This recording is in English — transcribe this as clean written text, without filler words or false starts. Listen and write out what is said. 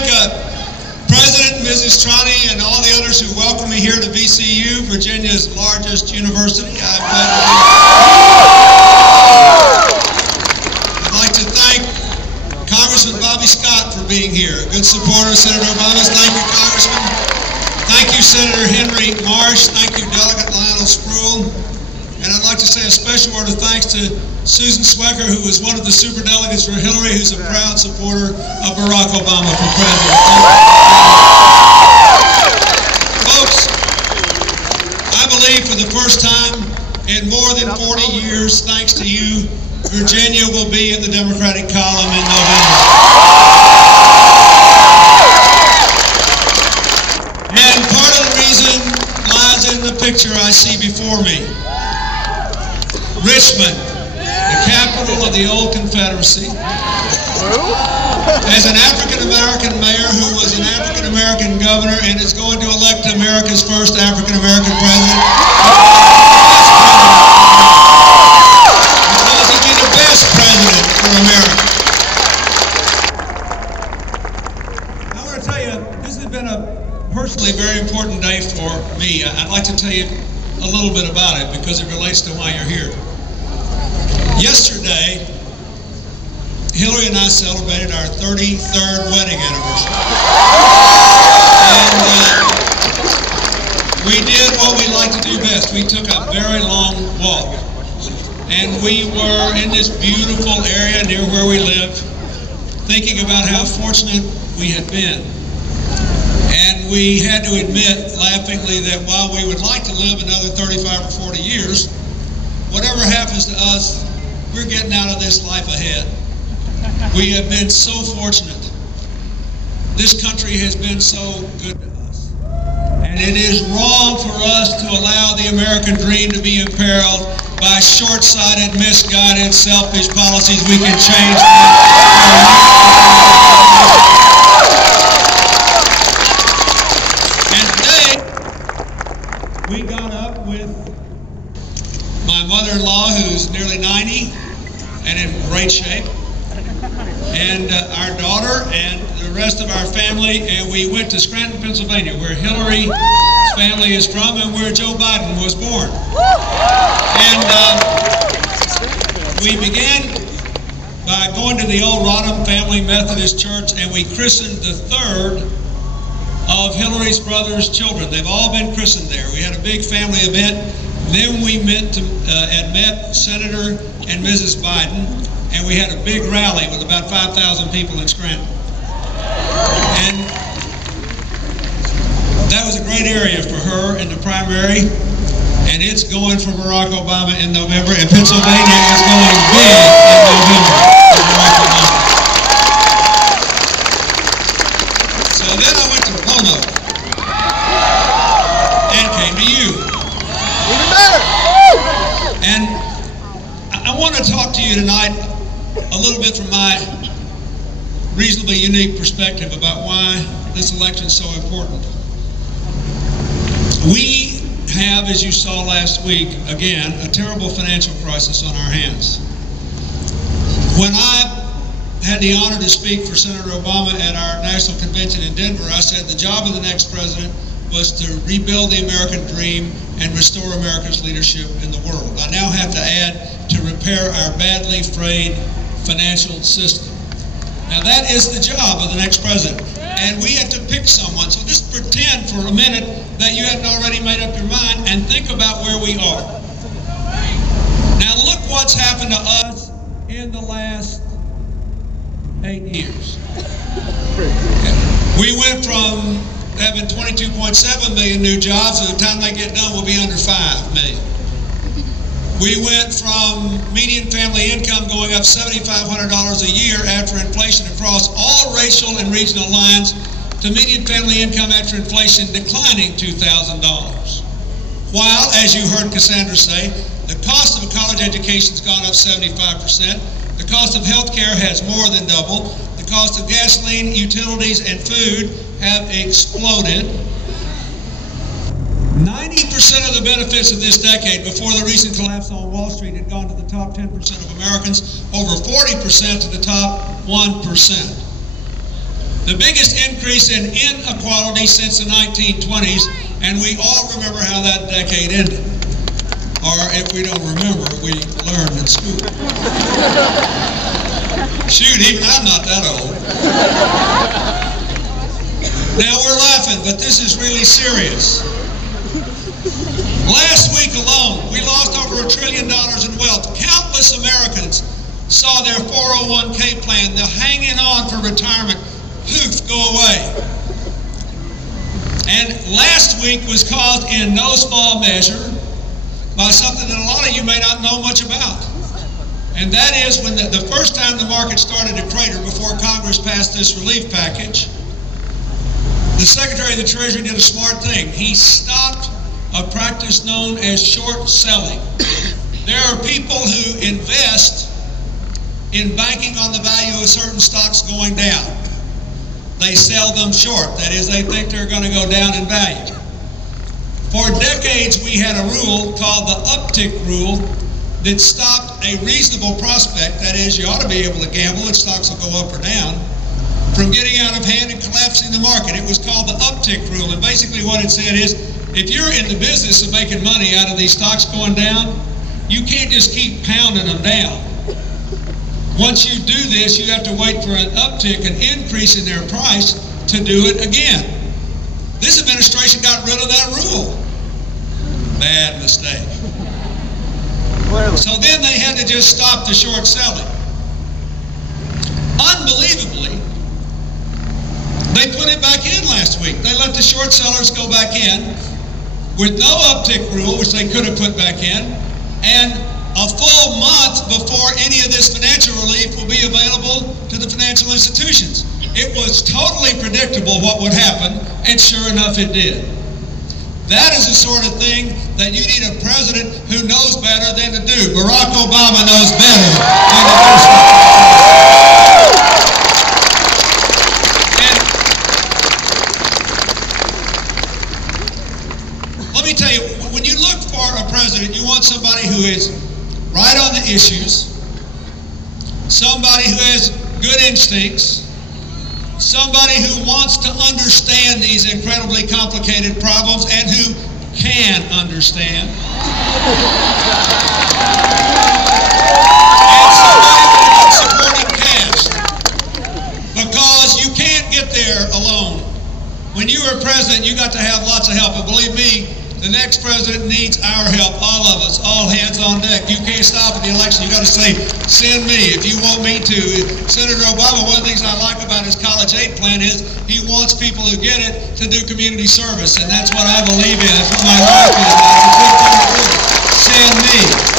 thank President and Mrs. Trani and all the others who welcomed me here to VCU, Virginia's largest university. I'd like to thank Congressman Bobby Scott for being here, a good supporter of Senator Obama's. Thank you, Congressman. Thank you, Senator Henry Marsh. Thank you, Delegate Lionel Spruill. And I'd like to say a special word of thanks to Susan Swecker, who was one of the superdelegates for Hillary, who's a proud supporter of Barack Obama for president. Folks, I believe for the first time in more than 40 years, thanks to you, Virginia will be in the Democratic column in November. And part of the reason lies in the picture I see before me. Richmond, the capital of the old Confederacy. As an African-American mayor who was an African-American governor and is going to elect America's first African-American president. Because he'll be the best president for America. I want to tell you, this has been a personally very important day for me. I'd like to tell you a little bit about it because it relates to why you're here. Yesterday, Hillary and I celebrated our 33rd wedding anniversary. And we did what we like to do best. We took a very long walk. And we were in this beautiful area near where we lived, thinking about how fortunate we had been. And we had to admit, laughingly, that while we would like to live another 35 or 40 years, whatever happens to us, we're getting out of this life ahead. We have been so fortunate. This country has been so good to us. And it is wrong for us to allow the American dream to be imperiled by short-sighted, misguided, selfish policies. We can change that. And today, we got up with my mother-in-law, who's nearly 90 and in great shape, and our daughter and the rest of our family, and we went to Scranton, Pennsylvania, where Hillary's family is from and where Joe Biden was born. And we began by going to the old Roanoke Family Methodist Church, and we christened the third of Hillary's brother's children. They've all been christened there. We had a big family event. Then we met Senator and Mrs. Biden, and we had a big rally with about 5,000 people in Scranton. And that was a great area for her in the primary, and it's going for Barack Obama in November, and Pennsylvania is going big in November for Barack Obama. So then I went to Roanoke and came to you. And I want to talk to you tonight a little bit from my reasonably unique perspective about why this election is so important. We have, as you saw last week, again, a terrible financial crisis on our hands. When I had the honor to speak for Senator Obama at our national convention in Denver, I said the job of the next president was to rebuild the American dream and restore America's leadership in the world. I now have to add to repair our badly frayed financial system. Now that is the job of the next president. And we have to pick someone. So just pretend for a minute that you hadn't already made up your mind and think about where we are. Now look what's happened to us in the last 8 years. We went from having 22.7 million new jobs. By the time they get done, we'll be under 5 million. We went from median family income going up $7,500 a year after inflation across all racial and regional lines to median family income after inflation declining $2,000. While, as you heard Cassandra say, the cost of a college education has gone up 75%, the cost of health care has more than doubled, the cost of gasoline, utilities, and food have exploded. 90% of the benefits of this decade before the recent collapse on Wall Street had gone to the top 10% of Americans, over 40% to the top 1%. The biggest increase in inequality since the 1920s, and we all remember how that decade ended. Or if we don't remember, we learned in school. Shoot, even I'm not that old. Now we're laughing, but this is really serious. Last week alone, we lost over $1 trillion in wealth. Countless Americans saw their 401k plan, the hanging on for retirement, poof, go away. And last week was caused in no small measure by something that a lot of you may not know much about. And that is when the first time the market started to crater before Congress passed this relief package, the Secretary of the Treasury did a smart thing. He stopped a practice known as short selling. There are people who invest in banking on the value of certain stocks going down. They sell them short. That is, they think they're going to go down in value. For decades, we had a rule called the uptick rule that stopped a reasonable prospect, that is, you ought to be able to gamble if stocks will go up or down, from getting out of hand and collapsing the market. It was called the uptick rule, and basically what it said is, if you're in the business of making money out of these stocks going down, you can't just keep pounding them down. Once you do this, you have to wait for an uptick, an increase in their price to do it again. This administration got rid of that rule. Bad mistake. So then they had to just stop the short selling. Unbelievably, they put it back in last week. They let the short sellers go back in with no uptick rule, which they could have put back in, and a full month before any of this financial relief will be available to the financial institutions. It was totally predictable what would happen, and sure enough it did. That is the sort of thing that you need a president who knows better than to do. Barack Obama knows better than to do something. And let me tell you, when you look for a president, you want somebody who is right on the issues, somebody who has good instincts, somebody who wants to understand these incredibly complicated problems and who can understand. And somebody with a supporting cast. Because you can't get there alone. When you are president, you got to have lots of help. And believe me, the next president needs our help, all of us, all hands on deck. You can't stop at the election. You got to say, send me if you want me to. Senator Obama, one of the things I like about his college aid plan is he wants people who get it to do community service, and that's what I believe in. That's what my life is. That's a good thing to do. Send me.